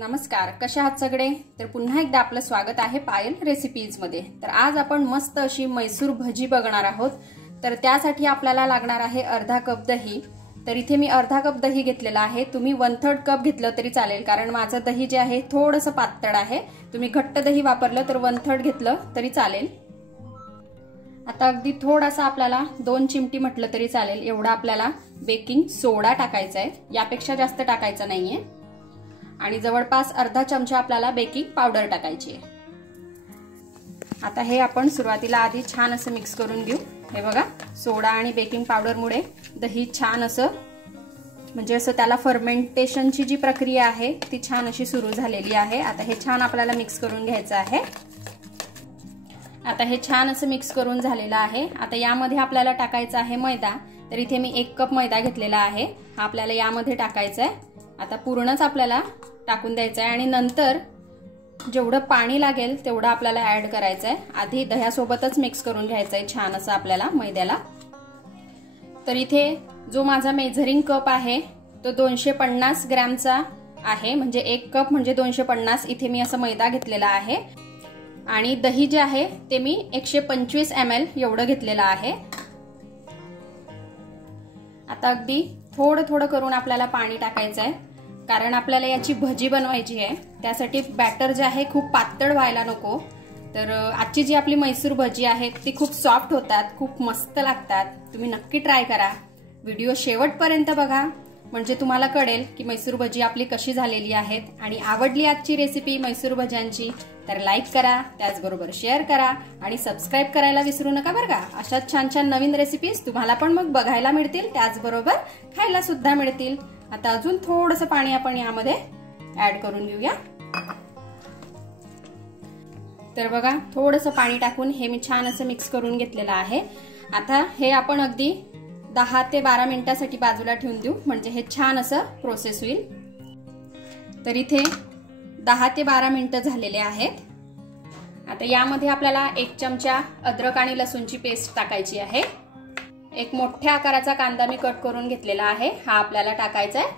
नमस्कार, कशा आहात सगळे? तर पुन्हा एकदा आपलं स्वागत आहे पायल रेसिपीज मध्ये। तर आज आपण मस्त अशी मैसूर भजी बघणार आहोत। तर त्यासाठी आपल्याला लागणार आहे अर्धा कप दही। तर इथे मी अर्धा कप दही घेतलेला आहे। तुम्ही 1/3 कप घेतलं तरी चालेल, कारण माझं दही जे आहे थोडंसं पातळ आहे। तुम्ही घट्ट दही वापरलं तर 1/3 घेतलं तरी चालेल। आता अगदी थोडासा आपल्याला 2 चिमटी म्हटलं तरी चालेल एवढा आपल्याला बेकिंग सोडा टाकायचा आहे, यापेक्षा जास्त टाकायचा नाहीये। आणि जवळपास अर्धा चमचा आपल्याला बेकिंग पावडर टाकायची आहे। आता हे आपण सुरुवातीला आधी छान असं मिक्स करून घेऊ। हे बघा, सोडा आणि बेकिंग पावडर मुळे दही छान असं म्हणजे असं त्याला फर्मेंटेशनची जी प्रक्रिया आहे ती छान अशी सुरू झालेली आहे। आता हे छान आपल्याला मिक्स करून घ्यायचं आहे। आता हे छान असं मिक्स करून झालेलं आहे। आता यामध्ये आपल्याला टाकायचा आहे मैदा। तर इथे मी 1 कप मैदा घेतलेला आहे, हा आपल्याला यामध्ये टाकायचा आहे। आता पूर्णच आपल्याला टाकून द्यायचं आहे आणि नंतर जेवढं पाणी लागेल तेवढं आपल्याला ऍड करायचं आहे। आधी दह्यासोबतच मिक्स करून घ्यायचं आहे छान असं आपल्याला मैद्याला। तर इथे जो माझा मेजरिंग कप आहे तो 250 ग्रॅमचा आहे, म्हणजे 1 कप म्हणजे 250 इथे मी असं मैदा घेतलेला आहे। आणि दही जे आहे ते मी 125 ml एवढं घेतलेलं आहे। आता अगदी थोडं थोडं करून आपल्याला पाणी टाकायचं आहे, कारण आपल्याला याची भजी बनवायची आहे। त्यासाठी बॅटर जे आहे खूप पातळ व्हायला नको। तर आजची जी आपली मैसूर भजी आहे ती खूप सॉफ्ट होतात, खूप मस्त लागतात। तुम्ही नक्की ट्राय करा, व्हिडिओ शेवटपर्यंत बघा, म्हणजे तुम्हाला कळेल की मैसूर भजी आपली कशी झालेली आहेत। आणि आवडली आजची रेसिपी मैसूर भज्यांची तर लाईक करा, त्याचबरोबर शेअर करा आणि सबस्क्राइब करायला विसरू नका बरं का। अशाच छान छान नवीन रेसिपीज तुम्हाला पण मग बघायला मिळतील, त्याचबरोबर खायला सुद्धा मिळतील। आता अजून थोडंसं पाणी आपण यामध्ये ऍड करून घेऊया। तर बघा, थोडंसं पाणी टाकून हे मी छान असं मिक्स करून घेतलेलं आहे। आता हे आपण अगदी 10 ते 12 मिनिटांसाठी बाजूला ठेवून देऊ, म्हणजे हे छान असं प्रोसेस होईल। तर इथे 10 ते 12 मिनिटं झालेले आहेत। आता यामध्ये आपल्याला 1 चमचा अद्रक आणि लसूणची पेस्ट टाकायची आहे। एक मोठ्या आकाराचा कांदा मी कट करून घेतलेला आहे, हा आपल्याला टाकायचा आहे।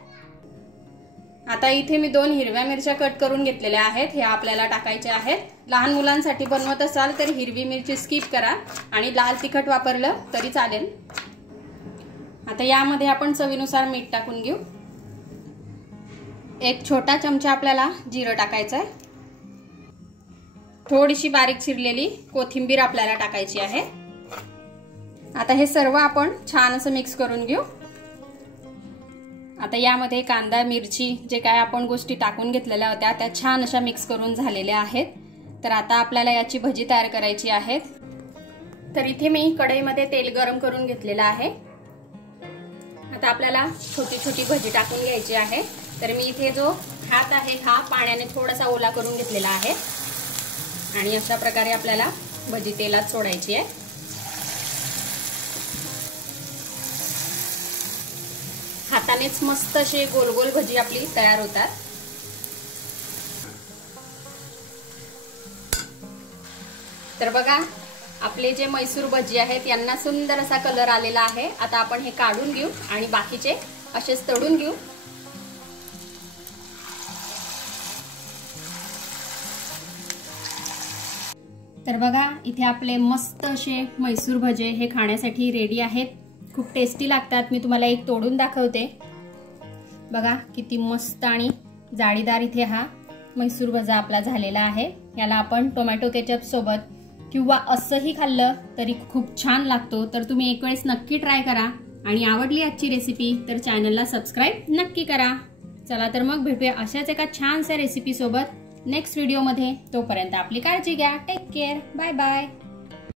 आता इथे मी 2 हिरव्या मिरच्या कट करून घेतलेल्या आहेत, हे आपल्याला टाकायचे आहेत। लहान मुलांसाठी बनवत असाल तर हिरवी मिरची स्किप करा आणि लाल तिखट वापरलं तरी चालेल। आता यामध्ये आपण चवीनुसार मीठ टाकून घेऊ। 1 छोटा चमचा आपल्याला जिरं टाकायचं आहे। थोडीशी बारीक चिरलेली कोथिंबीर आपल्याला टाकायची आहे। आता हे सर्व आपण छान असं मिक्स करून घेऊ। आता यामध्ये कांदा मिरची जे काय आपण गोष्टी टाकून घेतलेल्या होत्या त्या छान अशा मिक्स करून झालेल्या आहेत। तर आता आपल्याला याची भजी तयार करायची आहे। तर इथे मी कढईमध्ये तेल गरम करून घेतलेलं आहे। आता आपल्याला छोटी छोटी भजी टाकून घ्यायची आहे। तर मी इथे जो हात आहे हा पाण्याने थोडासा ओला करून घेतलेला आहे आणि अशा प्रकारे आपल्याला भजी तेलात सोडायची आहे। हातानेच मस्त असे गोल गोल भजी आपली तयार होतात। तर बघा, आपले जे मैसूर भजी आहेत यांना सुंदर असा कलर आलेला आहे। आता आपण हे काढून घेऊ आणि बाकीचे असेच तळून घेऊ। तर बघा, इथे आपले मस्त असे मैसूर भजे हे खाण्यासाठी रेडी आहेत। खूप टेस्टी लागतात। मी तुम्हाला एक तोडून दाखवते। बघा किती मस्त आणि जाळीदार इथे हा मैसूर भजा आपला झालेला आहे। याला आपण टोमॅटो केचप सोबत किंवा असंही खाल्लं तरी खूप छान लागतो। तर तुम्ही एक वेळेस नक्की ट्राय करा आणि आवडली आजची रेसिपी तर चॅनलला सबस्क्राइब नक्की करा। चला तर मग भेटूया अशाच एका छानशा रेसिपी सोबत नेक्स्ट व्हिडिओ मध्ये। तोपर्यंत आपली काळजी घ्या। Take care, bye bye.